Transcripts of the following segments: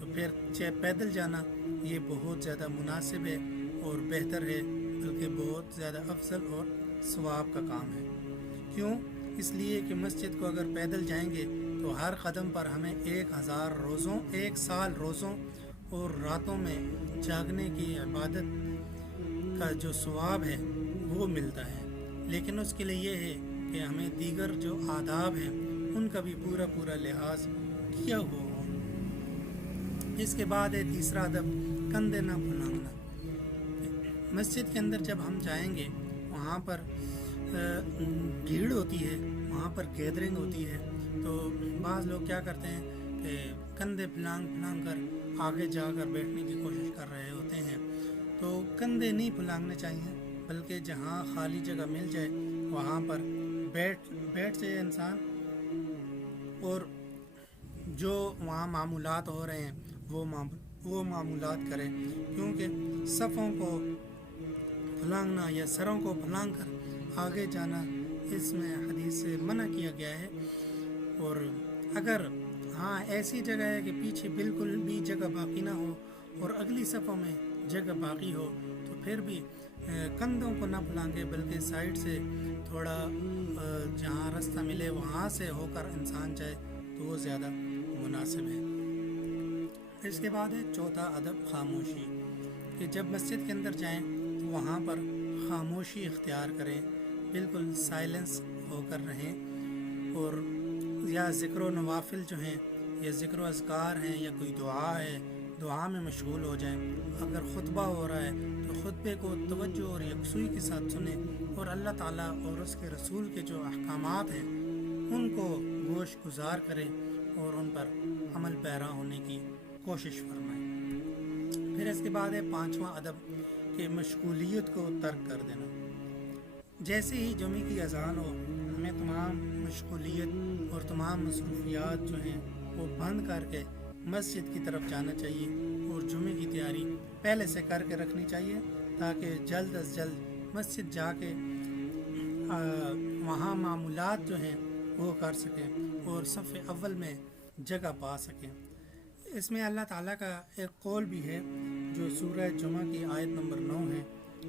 تو پھر پیدل جانا یہ بہت زیادہ مناسب ہے اور بہتر ہے، بلکہ بہت زیادہ افضل اور ثواب کا کام ہے۔ کیوں؟ اس لیے کہ مسجد کو اگر پیدل جائیں گے تو ہر قدم پر ہمیں 1000 روزوں، 1 سال روزوں اور راتوں میں جاگنے کی عبادت کا جو ثواب ہے وہ ملتا ہے۔ لیکن اس کے لیے یہ ہے کہ ہمیں دیگر جو آداب ہیں ان کا بھی پورا لحاظ کیا ہوا ہو۔ اس کے بعد ہے تیسرا ادب، کندھے نہ پھلانگنا۔ مسجد کے اندر جب ہم جائیں گے وہاں پر بھیڑ ہوتی ہے، وہاں پر گیدرنگ ہوتی ہے، تو بعض لوگ کیا کرتے ہیں کہ کندھے پھلانگ کر آگے جا کر بیٹھنے کی کوشش کر رہے ہوتے ہیں۔ تو کندھے نہیں پھلانگنے چاہیے، بلکہ جہاں خالی جگہ مل جائے وہاں پر بیٹھ جائے انسان، اور جو وہاں معمولات ہو رہے ہیں وہ معمولات کرے، کیونکہ صفوں کو پھلانگنا یا سروں کو پھلانگ کر آگے جانا اس میں حدیث سے منع کیا گیا ہے۔ اور اگر ایسی جگہ ہے کہ پیچھے بالکل بھی جگہ باقی نہ ہو اور اگلی صفوں میں جگہ باقی ہو تو پھر بھی کندھوں کو نہ پھلانگے، بلکہ سائڈ سے تھوڑا جہاں راستہ ملے وہاں سے ہو کر انسان جائے تو وہ زیادہ مناسب ہے۔ اس کے بعد ہے چوتھا ادب، خاموشی، کہ جب مسجد کے اندر جائیں تو وہاں پر خاموشی اختیار کریں، بالکل سائلنس ہو کر رہیں، اور یا ذکر و نوافل جو ہیں یا ذکر و اذکار ہیں یا کوئی دعا ہے، دعا میں مشغول ہو جائیں۔ اگر خطبہ ہو رہا ہے تو خطبے کو توجہ اور یکسوئی کے ساتھ سنیں، اور اللہ تعالیٰ اور اس کے رسول کے جو احکامات ہیں ان کو گوش گزار کریں اور ان پر عمل پیرا ہونے کی کوشش فرمائیں۔ پھر اس کے بعد ہے پانچواں ادب، کہ مشغولیت کو ترک کر دینا۔ جیسے ہی جمعے کی اذان ہو ہمیں تمام مشغولیت اور تمام مصروفیات جو ہیں وہ بند کر کے مسجد کی طرف جانا چاہیے، اور جمعے کی تیاری پہلے سے کر کے رکھنی چاہیے تاکہ جلد از جلد مسجد جا کے وہاں معمولات جو ہیں وہ کر سکیں اور صف اول میں جگہ پا سکیں۔ اس میں اللہ تعالیٰ کا ایک قول بھی ہے جو سورہ جمعہ کی آیت نمبر 9 ہے۔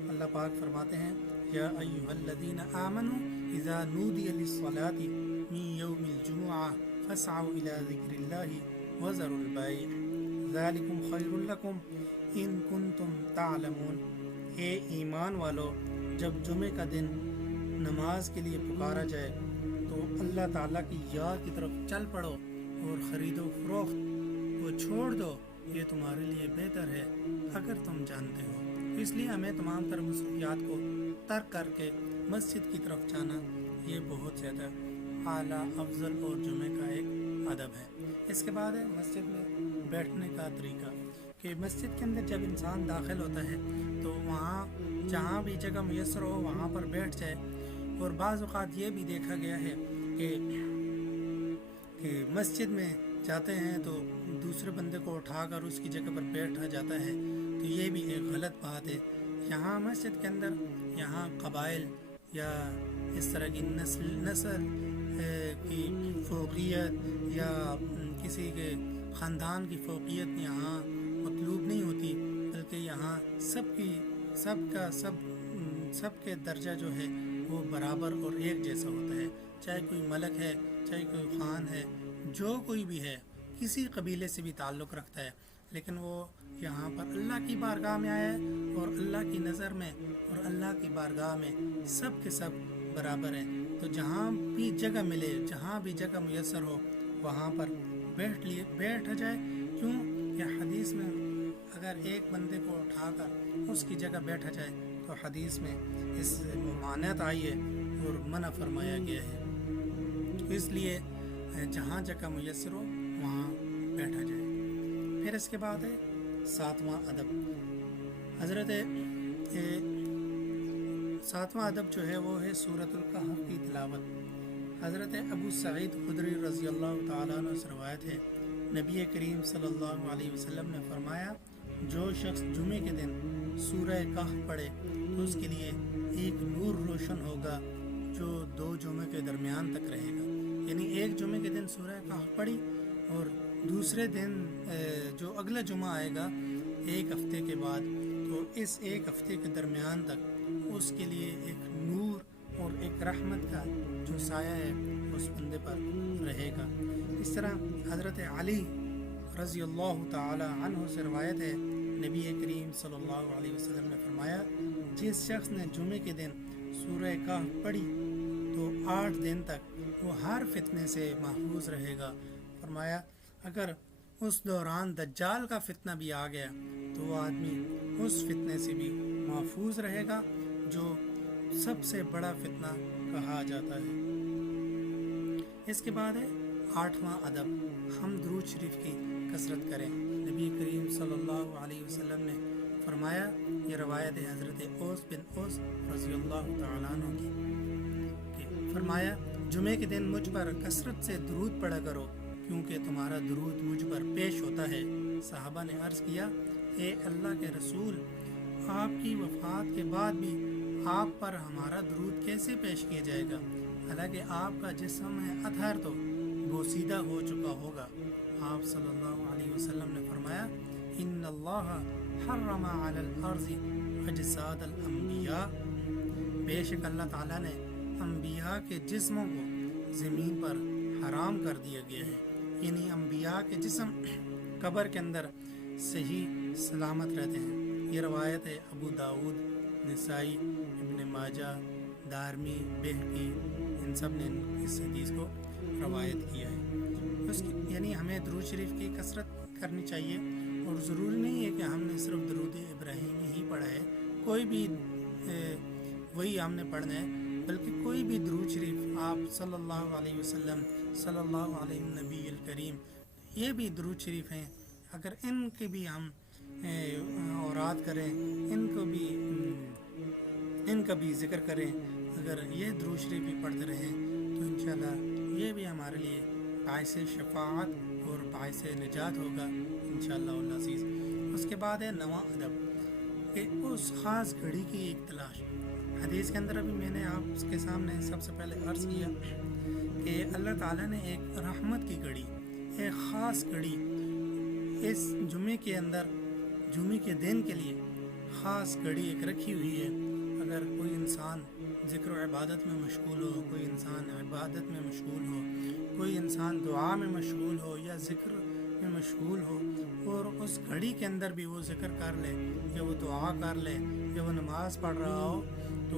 اللہ پاک فرماتے ہیں، یا ایھا الذین آمنوا اذا نودی للصلاۃ من یوم الجمعہ فاسعوا الی ذکر اللہ وذروا البیع ذالکم خیر لکم ان کنتم تعلمون۔ اے ایمان والو، جب جمعے کا دن نماز کے لیے پکارا جائے تو اللہ تعالیٰ کی یاد کی طرف چل پڑو اور خرید و فروخت کو چھوڑ دو، یہ تمہارے لیے بہتر ہے اگر تم جانتے ہو۔ اس لیے ہمیں تمام تر مصروفیات کو ترک کر کے مسجد کی طرف جانا یہ بہت زیادہ اعلیٰ، افضل اور جمعے کا ایک ادب ہے۔ اس کے بعد ہے مسجد میں بیٹھنے کا طریقہ، کہ مسجد کے اندر جب انسان داخل ہوتا ہے تو وہاں جہاں بھی جگہ میسر ہو وہاں پر بیٹھ جائے، اور بعض اوقات یہ بھی دیکھا گیا ہے کہ مسجد میں جاتے ہیں تو دوسرے بندے کو اٹھا کر اس کی جگہ پر بیٹھا جاتا ہے، تو یہ بھی ایک غلط بات ہے۔ یہاں مسجد کے اندر یہاں قبائل یا اس طرح کی نسل کی فوقیت یا کسی کے خاندان کی فوقیت یہاں مطلوب نہیں ہوتی، بلکہ یہاں سب کے درجہ جو ہے وہ برابر اور ایک جیسا ہوتا ہے، چاہے کوئی ملک ہے، چاہے کوئی خان ہے، جو کوئی بھی ہے، کسی قبیلے سے بھی تعلق رکھتا ہے، لیکن وہ یہاں پر اللہ کی بارگاہ میں آیا ہے، اور اللہ کی نظر میں اور اللہ کی بارگاہ میں سب کے سب برابر ہیں۔ تو جہاں بھی جگہ ملے، جہاں بھی جگہ میسر ہو وہاں پر بیٹھ جائے۔ کیوں کہ حدیث میں اگر ایک بندے کو اٹھا کر اس کی جگہ بیٹھا جائے تو حدیث میں اس ممانعت آئی ہے اور منع فرمایا گیا ہے، اس لیے جہاں جگہ میسر ہو وہاں بیٹھا جائے۔ پھر اس کے بعد ہے ساتواں ادب، ساتواں ادب جو ہے وہ ہے سورۃ الکہف کی تلاوت۔ حضرت ابو سعید خدری رضی اللہ تعالیٰ عنہ سے روایت ہے، نبی کریم صلی اللہ علیہ وسلم نے فرمایا، جو شخص جمعے کے دن سورہ کہف پڑھے تو اس کے لیے ایک نور روشن ہوگا جو 2 جمعے کے درمیان تک رہے گا۔ یعنی ایک جمعے کے دن سورہ کہف پڑھی اور دوسرے دن جو اگلا جمعہ آئے گا ایک ہفتے کے بعد، تو اس ایک ہفتے کے درمیان تک اس کے لیے ایک نور اور ایک رحمت کا جو سایہ ہے اس بندے پر رہے گا۔ اس طرح حضرت علی رضی اللہ تعالی عنہ سے روایت ہے، نبی کریم صلی اللہ علیہ وسلم نے فرمایا، جس شخص نے جمعے کے دن سورہ کہف پڑھی تو 8 دن تک وہ ہر فتنے سے محفوظ رہے گا۔ فرمایا اگر اس دوران دجال کا فتنہ بھی آ گیا تو وہ آدمی اس فتنے سے بھی محفوظ رہے گا جو سب سے بڑا فتنہ کہا جاتا ہے۔ اس کے بعد ہے 8واں ادب، ہم درود شریف کی کثرت کریں۔ نبی کریم صلی اللہ علیہ وسلم نے فرمایا، یہ روایت ہے حضرت اوس بن اوس رضی اللہ تعالیٰ عنہ کی، کہ فرمایا جمعے کے دن مجھ پر کثرت سے درود پڑھا کرو کیونکہ تمہارا درود مجھ پر پیش ہوتا ہے۔ صحابہ نے عرض کیا، اے اللہ کے رسول، آپ کی وفات کے بعد بھی آپ پر ہمارا درود کیسے پیش کیا جائے گا، حالانکہ آپ کا جسم ہے اطہر تو بوسیدہ ہو چکا ہوگا۔ آپ صلی اللہ علیہ وسلم نے فرمایا، ان اللہ حرم علی الارض اجساد الانبیاء، بے شک اللہ تعالیٰ نے انبیاء کے جسموں کو زمین پر حرام کر دیا گیا ہے، یعنی انبیاء کے جسم قبر کے اندر صحیح سلامت رہتے ہیں۔ یہ روایت ہے ابو داؤد، نسائی، ابن ماجہ، دارمی، بہقی، ان سب نے اس حدیث کو روایت کیا ہے۔ یعنی ہمیں درود شریف کی کثرت کرنی چاہیے، اور ضروری نہیں ہے کہ ہم نے صرف درود ابراہیمی ہی پڑھا ہے، کوئی بھی وہی ہم نے پڑھنا ہے، بلکہ کوئی بھی درود شریف آپ صلی اللہ علیہ وسلم، صلی اللہ علیہ نبی الکریم، یہ بھی درود شریف ہیں، اگر ان کے بھی ہم اوراد کریں، ان کا بھی ذکر کریں، اگر یہ درود شریف بھی پڑھتے رہیں تو انشاءاللہ یہ بھی ہمارے لیے باعث شفاعت اور باعث نجات ہوگا انشاءاللہ العزیز۔ اس کے بعد ہے 9واں ادب، کہ اس خاص گھڑی کی ایک تلاش۔ حدیث کے اندر ابھی میں نے آپ کے سامنے سب سے پہلے عرض کیا کہ اللہ تعالیٰ نے ایک رحمت کی گھڑی، ایک خاص گھڑی اس جمعے کے اندر، جمعے کے دن کے لیے خاص گھڑی ایک رکھی ہوئی ہے۔ اگر کوئی انسان ذکر و عبادت میں مشغول ہو، کوئی انسان عبادت میں مشغول ہو، کوئی انسان دعا میں مشغول ہو یا ذکر میں مشغول ہو، اور اس گھڑی کے اندر بھی وہ ذکر کر لے یا وہ دعا کر لے یا وہ نماز پڑھ رہا ہو، تو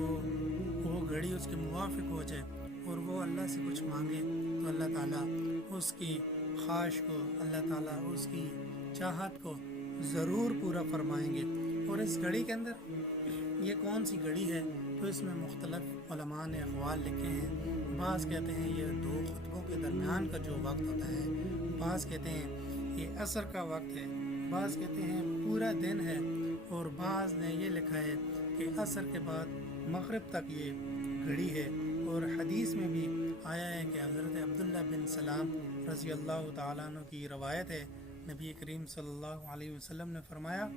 وہ گھڑی اس کے موافق ہو جائے اور وہ اللہ سے کچھ مانگے تو اللہ تعالیٰ اس کی خواہش کو، اللہ تعالیٰ اس کی چاہت کو ضرور پورا فرمائیں گے۔ اور اس گھڑی کے اندر یہ کون سی گھڑی ہے، تو اس میں مختلف علماء نے اقوال لکھے ہیں۔ بعض کہتے ہیں یہ 2 خطبوں کے درمیان کا جو وقت ہوتا ہے، بعض کہتے ہیں یہ عصر کا وقت ہے، بعض کہتے ہیں پورا دن ہے، اور بعض نے یہ لکھا ہے کہ عصر کے بعد مغرب تک یہ گھڑی ہے۔ اور حدیث میں بھی آیا ہے کہ حضرت عبداللہ بن سلام رضی اللہ تعالیٰ عنہ کی روایت ہے، نبی کریم صلی اللہ علیہ وسلم نے فرمایا،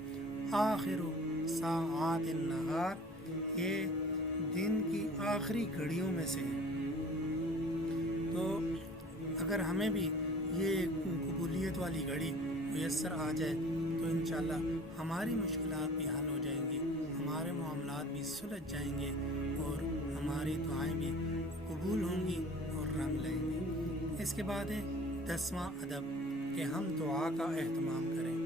آخر ساعات النہار، یہ دن کی آخری گھڑیوں میں سے ہے۔ تو اگر ہمیں بھی یہ قبولیت والی گھڑی میسر آ جائے تو انشاءاللہ ہماری مشکلات بھی حل ہو جائیں گی، ہمارے معاملات بھی سلجھ جائیں گے، اور ہماری دعائیں بھی قبول ہوں گی اور رنگ لیں گی۔ اس کے بعد ہے 10واں ادب، کہ ہم دعا کا اہتمام کریں،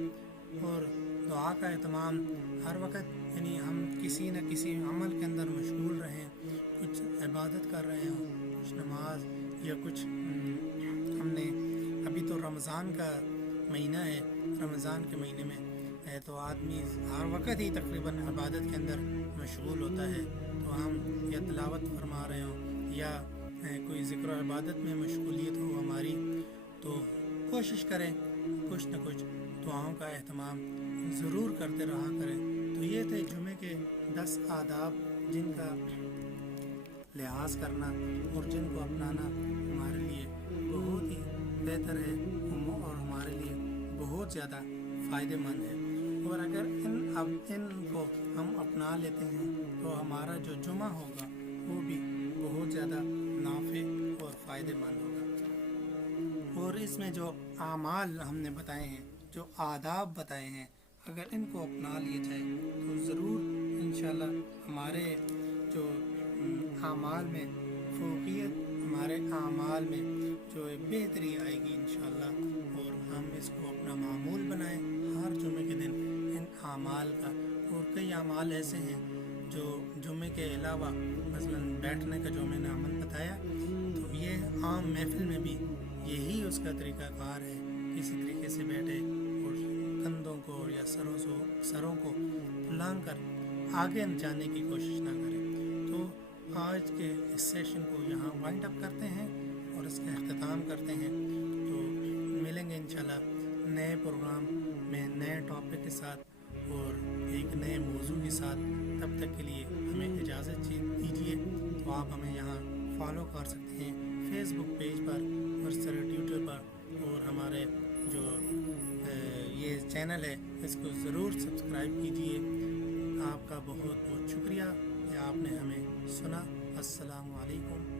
اور دعا کا اہتمام ہر وقت، یعنی ہم کسی نہ کسی عمل کے اندر مشغول رہیں، کچھ عبادت کر رہے ہوں، کچھ نماز یا کچھ ہم نے ابھی تو رمضان کا مہینہ ہے، رمضان کے مہینے میں ہے تو آدمی ہر وقت ہی تقریباً عبادت کے اندر مشغول ہوتا ہے، تو ہم یا تلاوت فرما رہے ہوں یا کوئی ذکر و عبادت میں مشغولیت ہو ہماری، تو کوشش کریں کچھ نہ کچھ دعاؤں کا اہتمام ضرور کرتے رہا کریں۔ تو یہ تھے جمعے کے 10 آداب جن کا لحاظ کرنا اور جن کو اپنانا ہمارے لیے بہت ہی بہتر ہے اور ہمارے لیے بہت زیادہ فائدہ مند ہے۔ اور اگر ان کو ہم اپنا لیتے ہیں تو ہمارا جو جمعہ ہوگا وہ بھی بہت زیادہ نافع اور فائدہ مند ہوگا۔ اور اس میں جو اعمال ہم نے بتائے ہیں جو آداب بتائے ہیں اگر ان کو اپنا لیا جائے تو ضرور انشاءاللہ ہمارے جو اعمال میں فوقیت، ہمارے اعمال میں جو بہتری آئے گی انشاءاللہ، اور ہم اس کو اپنا معمول بنائیں ہر جمعے کے دن ان اعمال کا۔ اور کئی اعمال ایسے ہیں جو جمعے کے علاوہ مثلا بیٹھنے کا جو میں نے عمل بتایا، تو یہ عام محفل میں بھی یہی اس کا طریقہ کار ہے، کسی طریقے سے بیٹھے اور کندھوں کو یا سروں کو لانگ کر آگے جانے کی کوشش نہ کریں۔ تو آج کے اس سیشن کو یہاں وائنڈ اپ کرتے ہیں اور اس کا اختتام کرتے ہیں۔ تو ملیں گے انشاءاللہ نئے پروگرام میں نئے ٹاپک کے ساتھ اور ایک نئے موضوع کے ساتھ۔ تب تک کے لیے ہمیں اجازت دیجیے۔ تو آپ ہمیں یہاں فالو کر سکتے ہیں فیس بک پیج پر اور ٹویٹر پر، اور ہمارے جو یہ چینل ہے اس کو ضرور سبسکرائب کیجیے۔ آپ کا بہت بہت شکریہ کہ آپ نے ہمیں سنا۔ السلام علیکم۔